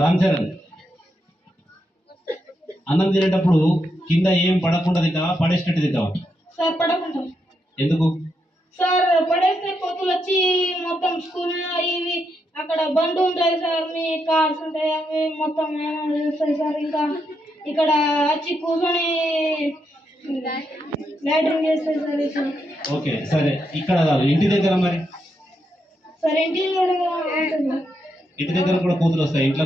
రామ్ చరణ్, అన్నం తినేటప్పుడు కింద ఏం పడకుండా తింటావా, పడేసినట్టు తింటావా? సార్ పడకుండా. ఎందుకు సార్? పడేస్తే కోతులు వచ్చి మొత్తం స్కూల్ ఇవి అక్కడ బండి ఉంటాయి సార్, మీ కార్స్ ఉంటాయి, అవి మొత్తం చూస్తాయి సార్. ఇంకా ఇక్కడ వచ్చి కూర్చొని లాటరింగ్ చేస్తాయి సార్. ఓకే సరే, ఇక్కడ కాదు ఇంటి దగ్గర మరి? సార్ ఇంటి దగ్గర కూడా కూతురు వస్తాయి ఇంట్లో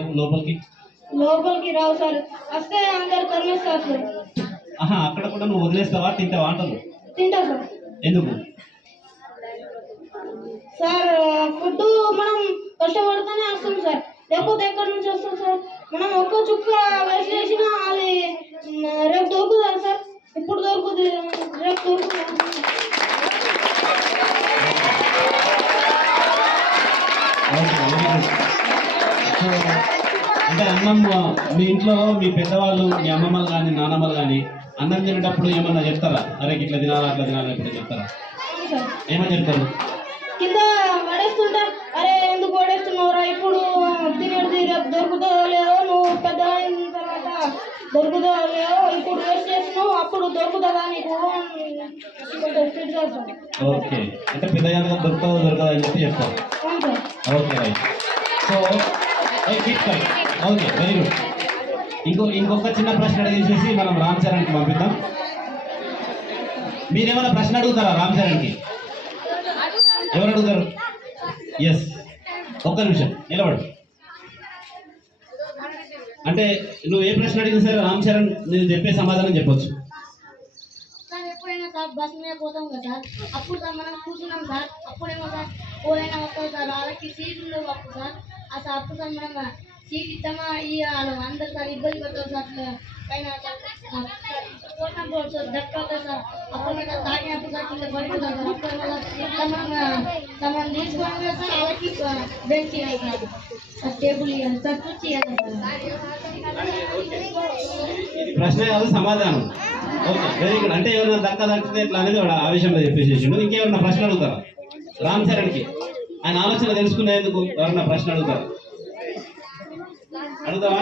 లోపలికి రావు సార్, వస్తే అందరు తరిమేస్తారు సార్. ఆహా, అక్కడ కూడా నువ్వు వదిలేస్తావా, తింటావా అంటారు? తింటా సార్. ఎందుకు సార్? ఫుడ్ మనం కష్టపడితేనే వస్తాం సార్, లేకపోతే ఎక్కడి నుంచి వస్తాం సార్? మనం ఒక్క చుక్క వేసి వేసినా అది రేపు దొరుకుతుందా సార్? ఇప్పుడు దొరుకుతుంది, రేపు దొరుకుతుంది. అంటే అన్నం మీ ఇంట్లో మీ పెద్దవాళ్ళు, మీ అమ్మమ్మలు కానీ నాన్నమ్మలు కానీ అన్నం తినేటప్పుడు ఏమన్నా చెప్తారా? అరే ఇట్లా తినాలా అట్లా తినాలా ఎప్పుడు చెప్తారా? ఏమని చెప్తారు? కింద పడేస్తుంటా, అరే ఎందుకు పడేస్తున్నావురా, ఇప్పుడు తినేది రేపు దొరుకుతుందో లేదో, నువ్వు పెద్ద అయిన తర్వాత దొరుకుతుందో లేదో, ఇప్పుడు వేస్ట్ చేస్తున్నావు, అప్పుడు దొరుకుతుందా నీకు? ఓకే, అంటే పెద్ద దొరుకుతుందో దొరకదా అని చెప్పి చెప్తారు. Okay right. So okay, very good. ఇంకొక చిన్న ప్రశ్న అడిగేసేసి మనం రామ్ చరణ్కి పంపిద్దాం. మీరేమైనా ప్రశ్న అడుగుతారా రామ్ చరణ్కి? ఎవరు అడుగుతారు? ఎస్, ఒక్క నిమిషం నిలబడు. అంటే నువ్వు ఏ ప్రశ్న అడిగినా సరే రామ్ చరణ్ నేను చెప్పే సమాధానం చెప్పొచ్చు. సార్ ఎప్పుడైనా సార్ బస్ మీద పోతాం కదా సార్, అప్పుడు సార్ మనం కూర్చున్నాం సార్, అప్పుడేమో సార్ ఎవరైనా వస్తారు సార్, వాళ్ళకి సీట్ ఉండవు అప్పుడు సార్. అప్పుడు సార్ మనం సీట్ ఇస్తామా ఇవ్వాలి, అందరు సార్ ఇబ్బంది పడతారు సార్. పైన పోతాం సార్ దక్క సార్, అప్పుడు తాగినప్పుడు సార్ కింద పడిపోతాం సార్. అప్పుడు మనం తీసుకోవాలి కదా సార్, వాళ్ళకి బెంచ్ ఇవ్వాలి సార్, టేబుల్ ఇవ్వాలి సార్, కుర్చీ ఇవ్వాలి ఇది ప్రశ్న కాదు సమాధానం. Okay very good. అంటే ఎవరైనా దక్క దక్కితే ఎట్లా అనేది ఆ విషయంలో చెప్పేసేసిండు. ఇంకేమన్నా ప్రశ్న అడుగుతారా రామ్ చరణ్కి? ఆయన ఆలోచన తెలుసుకునేందుకు ఎవరన్నా ప్రశ్న అడుగుతారా? అడుగుతావా?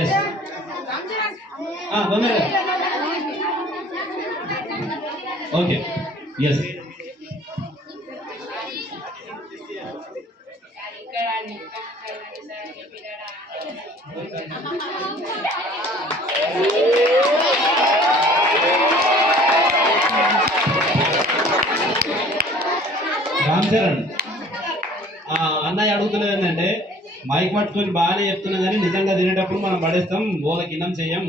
ఎస్, తొందరగా. Okay yes. రామ్ చరణ్, అన్నయ్య అడుగుతున్నది ఏంటంటే మైక్ పట్టుకొని బాగానే చెప్తున్నా కానీ నిజంగా తినేటప్పుడు మనం పడేస్తాం, బోలకి ఇన్నం చెయ్యం,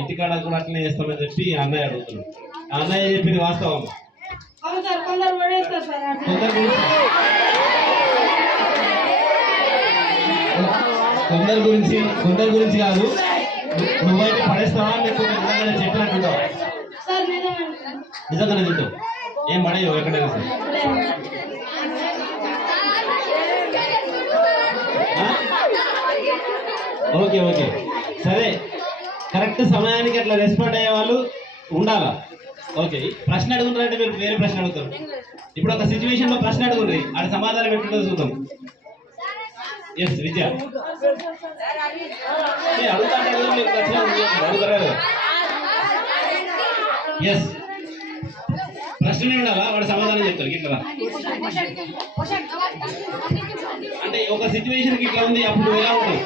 ఇంటికాడ కూడా అట్లనే చేస్తామని చెప్పి అన్నయ్య అడుగుతున్నాడు. అన్నయ్య చెప్పింది వాస్తవం. కొందరి గురించి కాదు, నువ్వైతే పడేస్తావా లేకపోతే నిజంగానే చెప్పినట్టుంటావా? నిజంగానే తింటావు, ఏం పడేయవు ఎక్కడైనా సరే. ఓకే ఓకే సరే, కరెక్ట్ సమయానికి అట్లా రెస్పాండ్ అయ్యే వాళ్ళు ఉండాలా? ఓకే, ప్రశ్న అడుగుతున్నారంటే మీరు వేరే ప్రశ్న అడుగుతారు. ఇప్పుడు ఒక సిచ్యువేషన్ లో ప్రశ్న అడుగుండ్రి, అది సమాధానం పెట్టుకుంటే చూద్దాం. ఎస్ విద్య, అడుగుతారా? ఎస్, ప్రశ్న ఉండాలా, వాడు సమాధానం చెప్తారు. ఇట్లా అంటే ఒక సిచ్యువేషన్ ఇట్లా ఉంది, అప్పుడు ఎలా ఉంది?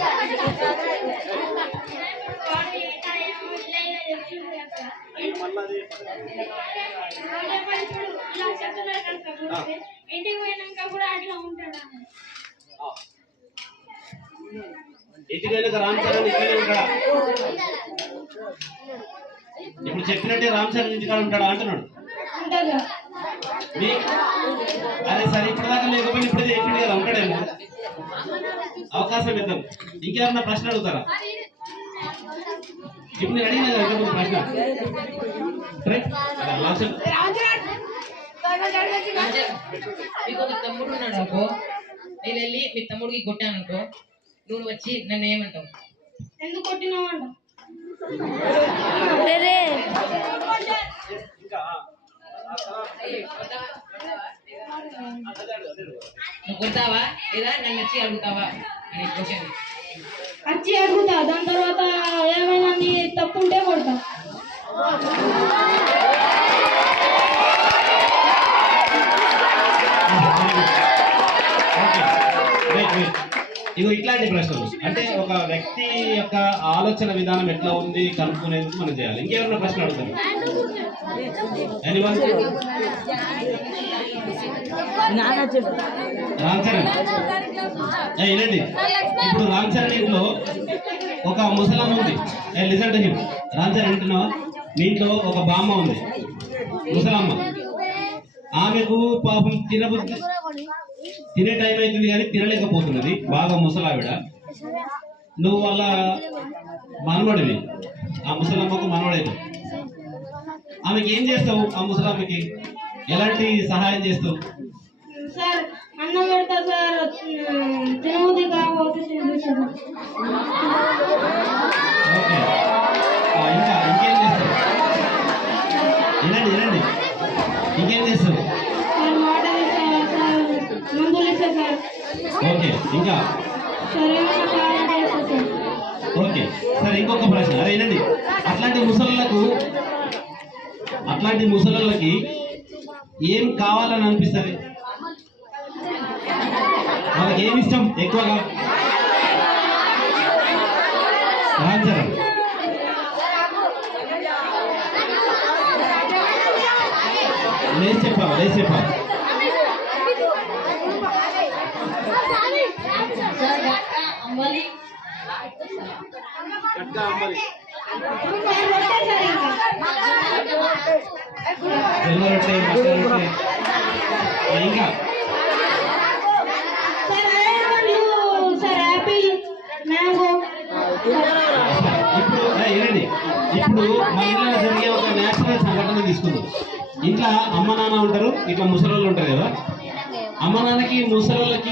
ఇంటికి వెళ్ళక రామ్ చరణ్ ఇక్కడే ఉంటాడా? ఇప్పుడు చెప్పినట్టే రామ్ చరణ్ ఇంటికాడ ఉంటాడా అంటున్నాడు. అదే సరే, ఇప్పటిదాకా లేకపోయినా ఇప్పుడే చెప్పింది కదా, ఉంటాడేమో. అవకాశం ఇద్దాం. ఇంకేమన్నా ప్రశ్న అడుగుతారా? ఇప్పుడు నేను అడిగిన కదా ప్రశ్న. మీకు ఒక తమ్ముడు ఉన్నాడు అనుకో, నేను వెళ్ళి మీ తమ్ముడికి కొట్టాను అనుకో, నువ్వు వచ్చి నన్ను ఏమంటావు? ఎందుకు కొట్టినావు? నువ్వు కొడతావా లేదా నన్ను వచ్చి అడుగుతావా అని క్వశ్చన్. వచ్చి అడుగుతా, దాని తర్వాత ఏమైనా నీ తప్పు ఉంటే కొడతా. Okay wait wait. ఇగో ఇట్లాంటి ప్రశ్నలు అంటే ఒక వ్యక్తి యొక్క ఆలోచన విధానం ఎట్లా ఉంది కనుక్కునేందుకు మనం చేయాలి. ఇంకేమైనా ప్రశ్న అడుగుతారు? ఎనీవన్? రామ్ చరణ్ వినండి. ఇప్పుడు రామ్ చరణ్ ఇంట్లో ఒక ముసలమ్మ ఉంది. Listen to him. Ram Charan వింటున్నావా? మీ ఇంట్లో ఒక బామ్మ ఉంది, ముసలమ్మ. ఆమెకు పాపం తినే టైం అవుతుంది కానీ తినలేకపోతున్నది, బాగా ముసలావిడ. నువ్వు వాళ్ళ మనవడివి, ఆ ముసలమ్మకు మనవడైతే ఆమెకి ఏం చేస్తావు? ఆ ముసలమ్మకి ఎలాంటి సహాయం చేస్తావు? సార్ అన్నం పెడతా సార్, తినబుద్ధి కాకపోతే తినిపిస్తాను. ఓకే ఇంకా ఇంకేం చేస్తావు? వినండి వినండి, ఇంకేం చేస్తావు? సార్ వాటర్ ఇస్తా సార్, మందులు ఇస్తా సార్. ఓకే ఇంకా సార్ ఏమైనా కావాలంటే ఇస్తా సార్. ఓకే సరే ఇంకొక ప్రశ్న. అదే వినండి, అట్లాంటి ముసలకి ఏం కావాలని అనిపిస్తుంది? వాళ్ళకి ఏమి ఇష్టం ఎక్కువగా? రామ్ చరణ్ లేచి చెప్పావా? సార్ గట్కా అంబలి సార్ రొట్టె సార్, జొన్న రొట్టె, మక్క రొట్టె, ఇంకా సార్ అరటిపండ్లు సార్, యాపిల్, మ్యాంగో. ఇప్పుడు వినండి, ఇప్పుడు మన ఇంట్లో జరిగే ఒక నేచురల్ సంఘటన తీసుకుందాం. ఇంట్లో అమ్మ నాన్న ఉంటారు, ఇట్లా ముసలోళ్ళు ఉంటారు కదా. అమ్మ నాన్నకి ముసలోళ్ళకి